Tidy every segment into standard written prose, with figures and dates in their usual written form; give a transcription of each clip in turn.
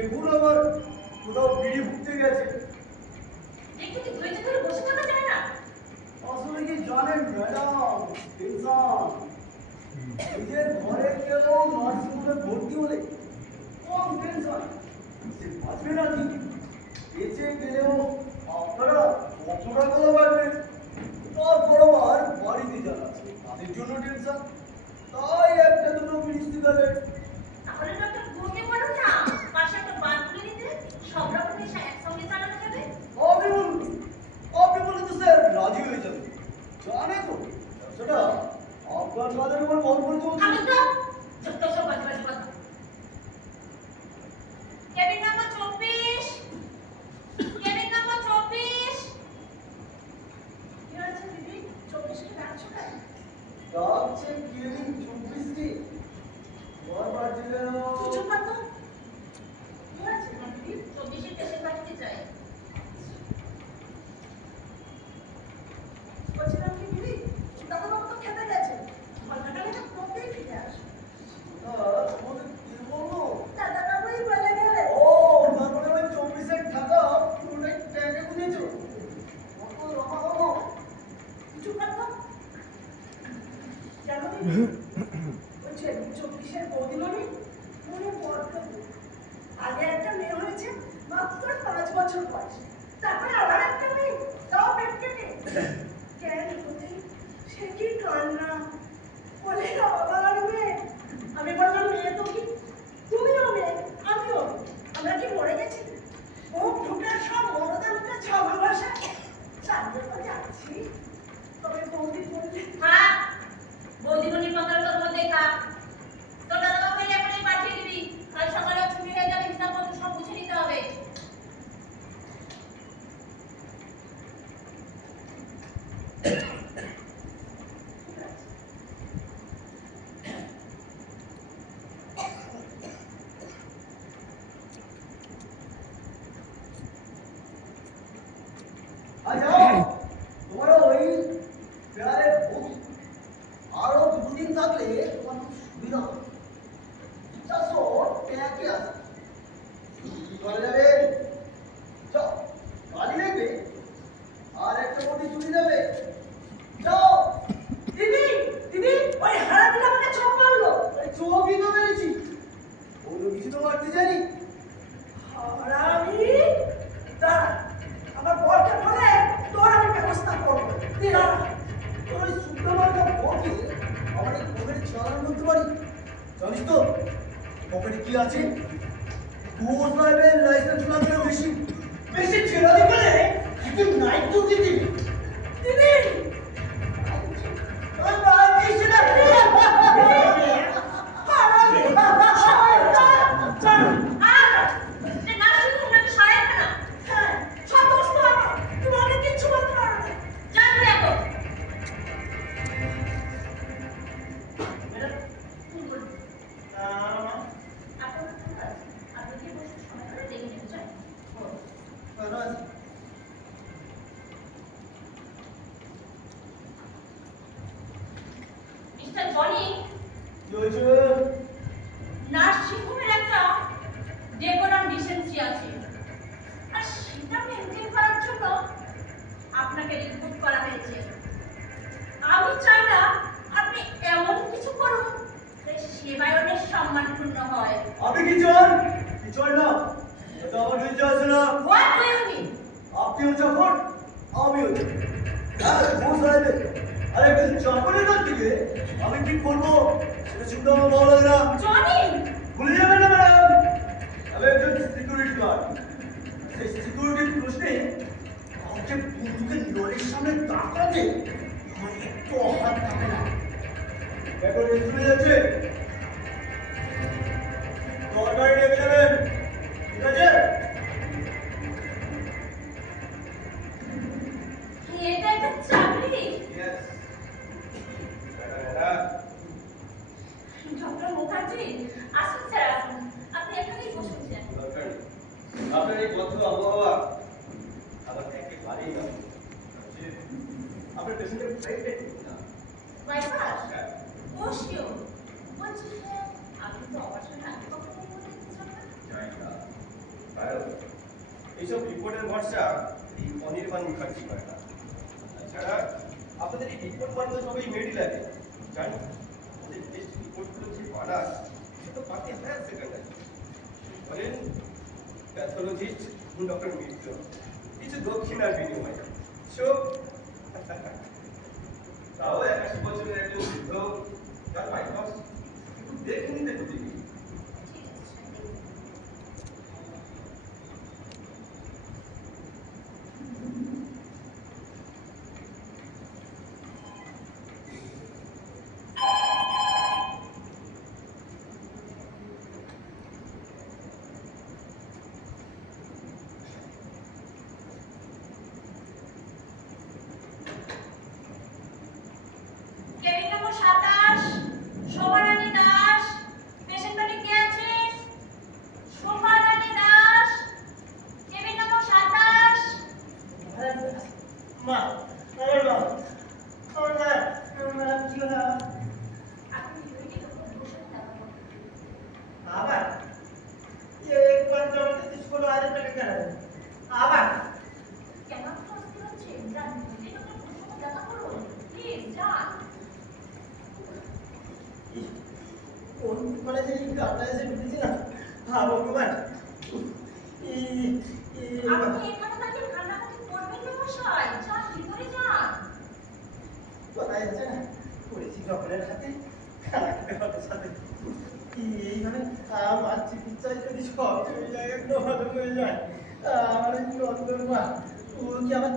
দেখুন আবার কোথাও বিড়ি ভুগতে গেছে। একটু কি ধৈর্য ধরে বসে থাকা যায় না? আসলে কি জানেন ম্যাডাম, টেনশন নিজের ঘরে গেলেও নার্সিংহোমে ভর্তি হলে কম টেনশন, সে বাঁচবে না কি? বেঁচে গেলেও আপনারা কতটা করে বাড়বেন, তারপর আবার বাড়িতে যারা আছে তাদের জন্য টেনশন। তাই একটা দুটো বিড়ি সিগারেট। তাহলে ডক্টর বলতে পারো না পাশে একটা বান খুলে দিতে, সব রকম নেশা একসঙ্গে চালানো যাবে। আপনি বলুন তো স্যার রাজি হয়ে যাবে। জানে তো সেটা আপনার কাদের উপর বল করে চলছে। আমি তো যত সব বাজে কথা। Cabin number 24, cabin number 24। কি হয়েছে দিদি? 24 কে ডাকছো কেন? ডাকছে কেবিন 24টি। বারবার দিলেন চুপ কর তো। কি হয়েছে দিদি? 24 এর পেশেন্ট পাঠাতে চাই। বলছিলাম কি দিদি, দাদাবাবু তো খেতে গেছে, ঘন্টাখানেক মধ্যেই ফিরে আসবে। আমাদের কি বলবো? দাদাবাবুই বলে গেলে। ও তারপরে ওই 24-এর টাকা পুরোটাই ট্যাগে গুনেছো। কত রকম হবো। চুপ কর তো। জানো দিদি, ওই 24-এর বৌদিমণি মনে বড্ড দুঃখ। আগে একটা মেয়ে হয়েছে মাত্র 5 বছর বয়স, তারপরে আবার একটা মেয়ে, তাও পেট কেটে। কেন হতে সে কি কান্না, বলে আবার মেয়ে। আমি বললাম মেয়ে তো কি, তুমিও মেয়ে আমিও মেয়ে, আমরা কি মরে গেছি? ও ঢুকে সব মরদের মুখে ছাগল ভাষা চালিয়ে তো যাচ্ছি। তবে বৌদি বললে হ্যাঁ, বৌদিমণির কথার তোর মধ্যে থাক। তোর দাদাবাবুকে এখনই পাঠিয়ে দিবি, কাল সকালে ছুটি হয়ে যাবে, হিসাবপত্র সব বুঝে নিতে হবে। তোমার ওই প্যারে আরো দুদিন থাকলে তোমার খুব সুবিধা হবে। চারশো ট্যাগে আছে কি করা যাবে? যাও গাড়ি দেখবে আর একটা কোটি চুরি দেবে। যাও। দিদি দিদি, ওই হারামিটা আমাকে চোখ মারলো। চোখই তো মেরেছি, অন্য কিছু তো মারতে জানি। হারামি, দাঁড়া, আমার বরকে বলে তোর আমি ব্যবস্থা করবো। দাঁড়া, তোর ওই শুক্রবারটা বকে আমার এই পকেটে চালান করতে পারি। জানিস তো পকেটে কি আছে? ঘোষ সাহেবের লাইসেন্স লাগবে বেশি বেশি ছেড়া দিবে একটু নাইট ডিউটি দিবি। দিদি নার্সিংহোমের একটা ডেকোরাম ডিসেন্সি আছে, আর সেটা মেনটেন করার জন্য আপনাকে রিক্রুট করা হয়েছে। আমি চাই না আপনি এমন কিছু করুন যে সেবায়নের সম্মানপূর্ণ হয়। আপনি কি চান? কি চান না এটা আমার নিজে আছে না। What do you mean? আপনিও যখন আমিও ঘোষ সাহেবের আর একজন চাকরের কাছ থেকে আমি কি করবো সেটা শুনতে আমার ভালো লাগে না। জনি, ভুলে যাবেন না ম্যাডাম, আমি একজন সিকিউরিটি গার্ড। সেই সিকিউরিটির প্রশ্নে আমাকে বন্দুকের নলের সামনে তাকাতে আমার একটু হাত থাকে না। এখন চলে যাচ্ছে, দরকারে ডেকে যাবেন, ঠিক আছে? এটা একটা চাকরি। ডক্টর মুখার্জি, আসুন স্যার আসুন, আপনি এখানেই বসেছেন। আপনার এই বদ্ধ আবহাওয়া আবার একেবারেই না। আপনার পেশেন্টের ফ্লাইট না বাইপাস বসিও বলছি যে আপনি তো আমার সঙ্গে আগে কখনো বলে দিচ্ছেন না। জানি না, এইসব রিপোর্টের ভরসা এই অনির্বাণ মুখার্জি করে না। তাছাড়া আপনাদের এই রিপোর্ট মানে তো সবাই মেডি লাগে, জানি ওদের টেস্ট রিপোর্টগুলো যে বানায় সে তো পাতি হায়ার সেকেন্ডারি। বলেন প্যাথোলজিস্ট ডক্টর মিত্র কিছু দক্ষিণার বিনিময় সব তাও 81 বছরের একজন বৃদ্ধ তার বাইপাস একটু দেখে নিতে যদি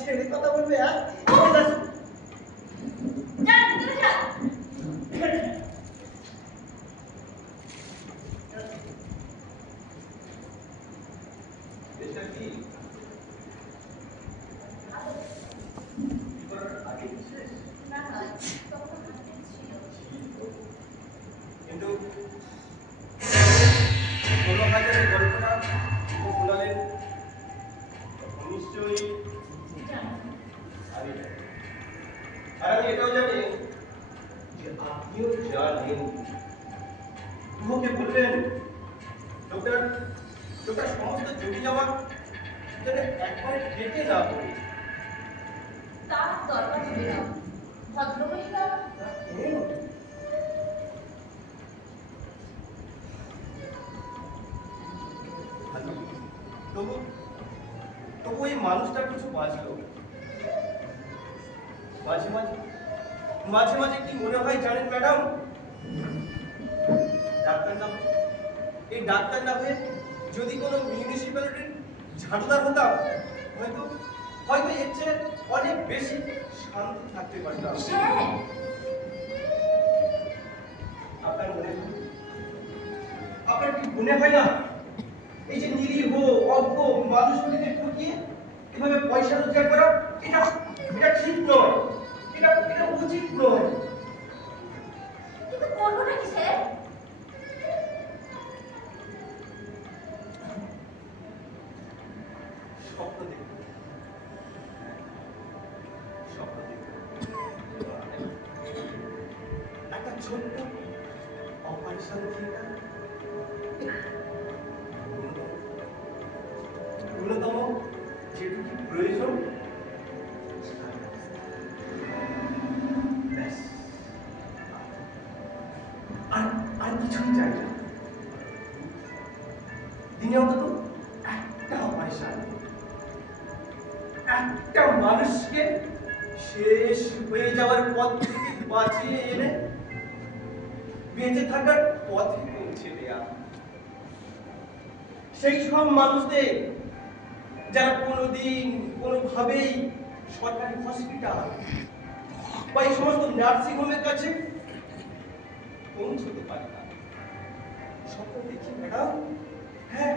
ছেড়ে কথা বলবে আর কিন্তু 16,000-এর গল্পটা শোনালেন নিশ্চয়ই আর আমি এটাও জানি যে আপনিও জানেন। তোমাকে বললেন ডক্টর সমস্ত জুটি যাওয়া যেন একবারে কেটে না পড়ে। তার দরকার ছিল না ভদ্রমহিলা তবু এই মানুষটা কিছু বাঁচলো। মাঝে মাঝে কি মনে হয় জানেন ম্যাডাম, এই ডাক্তার না হয়ে যদি কোনো মিউনিসিপ্যালিটির ঝাড়ুদার হতাম হয়তো এর চেয়ে অনেক বেশি শান্তি থাকতে পারতাম। আপনার কি মনে হয় না এই যে নিরীহ অজ্ঞ মানুষগুলিকে ঠকিয়ে এভাবে পয়সা রোজগার করা এটা ঠিক নয়, এটা উচিত নয়। কিন্তু করবো নাকি স্যার? স্বপ্ন দেখুন, একটা ছোট্ট অপারেশন থিয়েটার, ন্যূনতম যেটুকু প্রয়োজন আর কিছুই চাই না। দিনে অন্তত একটা অপারেশন, একটা মানুষকে শেষ হয়ে যাওয়ার পথ থেকে বাঁচিয়ে এনে বেঁচে থাকার পথে পৌঁছে দেয়া। সেই সব মানুষদের যারা কোনোদিন কোনোভাবেই সরকারি হসপিটাল বা এই সমস্ত নার্সিং হোমের কাছে পৌঁছতে পারে না। স্বপ্ন দেখি ম্যাডাম, হ্যাঁ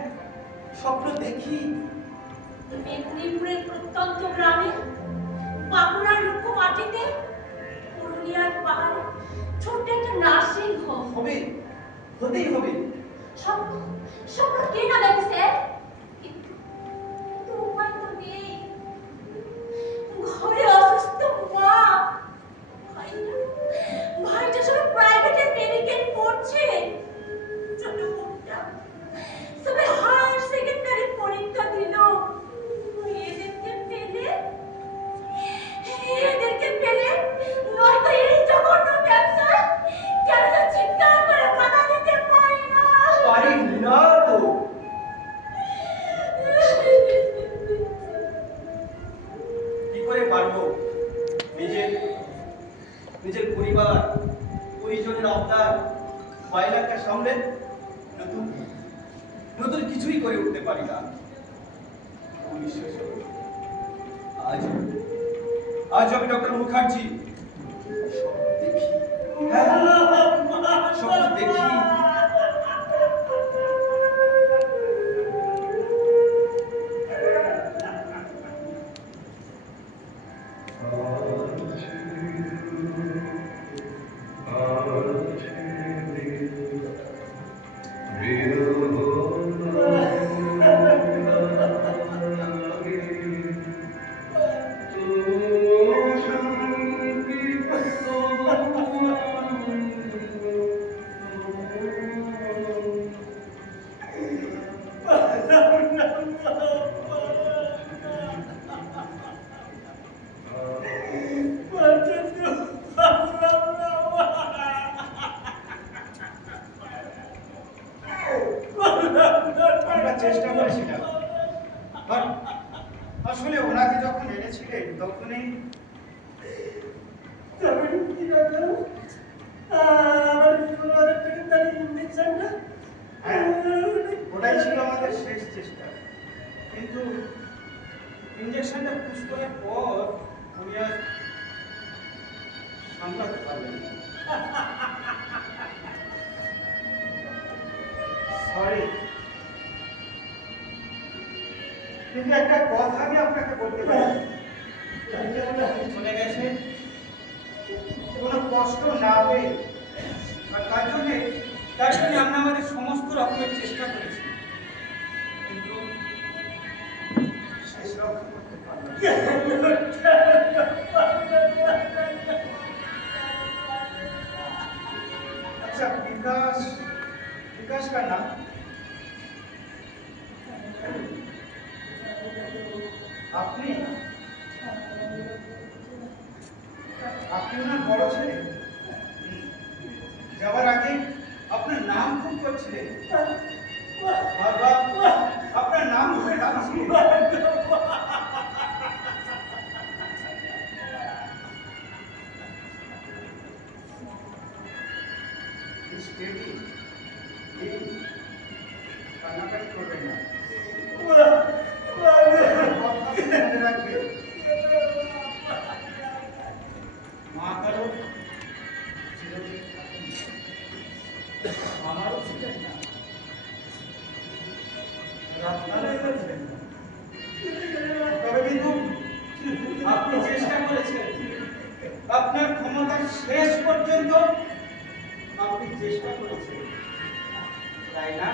স্বপ্ন দেখি। মেদিনীপুরের প্রত্যন্ত গ্রামে, বাঁকুড়ার রুক্ষ মাটিতে, পুরুলিয়ার পাহাড়ে ছোট্ট একটা নার্সিং হোম হবে, হতেই হবে। স্বপ্ন কে না দেখে স্যার? কিন্তু উপায় তো নেই। ঘরে অসুস্থ মা, ভাইটা সব প্রাইভেটে মেডিকেল পড়ছে, ছোট বোনটা সবে হায়ার সেকেন্ডারি পরীক্ষা দিল, নিজের পরিবার পরিজনের আবদার মাইলাকটা সামলে নতুন নতুন কিছুই করে উঠতে পারি না। বিশ্বাস করুন, আজ আজ আমি ডক্টর মুখার্জি স্বপ্ন দেখি, হ্যাঁ স্বপ্ন দেখি আমরা চেষ্টা করেছিলাম, বাট আসলে ওনাকে যখন এনেছিলেন তখনই হ্যাঁ, ওটাই ছিল আমাদের শেষ চেষ্টা। কিন্তু ইঞ্জেকশনটা পুশ করার পর উনি আর সামলাতে পারলেন না। সরি, কিন্তু একটা কথা আমি আপনাকে বলতে পারি, চলে গেছে কোনো কষ্ট না পেয়ে, আর তার জন্যে আমরা আমাদের সমস্ত রকমের চেষ্টা করেছি, কিন্তু শেষ রক্ষা করতে পারলাম না। अच्छा, विकास का नाम আপনি ওনার বড় ছেলে। যাওয়ার আগে আপনার নাম খুব করছিলেন, বারবার আপনার নাম ধরে ডাকছিলেন। কান্নাকাটি করবেন না, মনে রাখবে মা কারো চিরদিন থাকেন, আমারও ছিলেন না, আপনারাই ছিলেন না। তবে কিন্তু আপনি চেষ্টা করেছেন, আপনার ক্ষমতার শেষ পর্যন্ত আপনি চেষ্টা করেছেন, তাই না?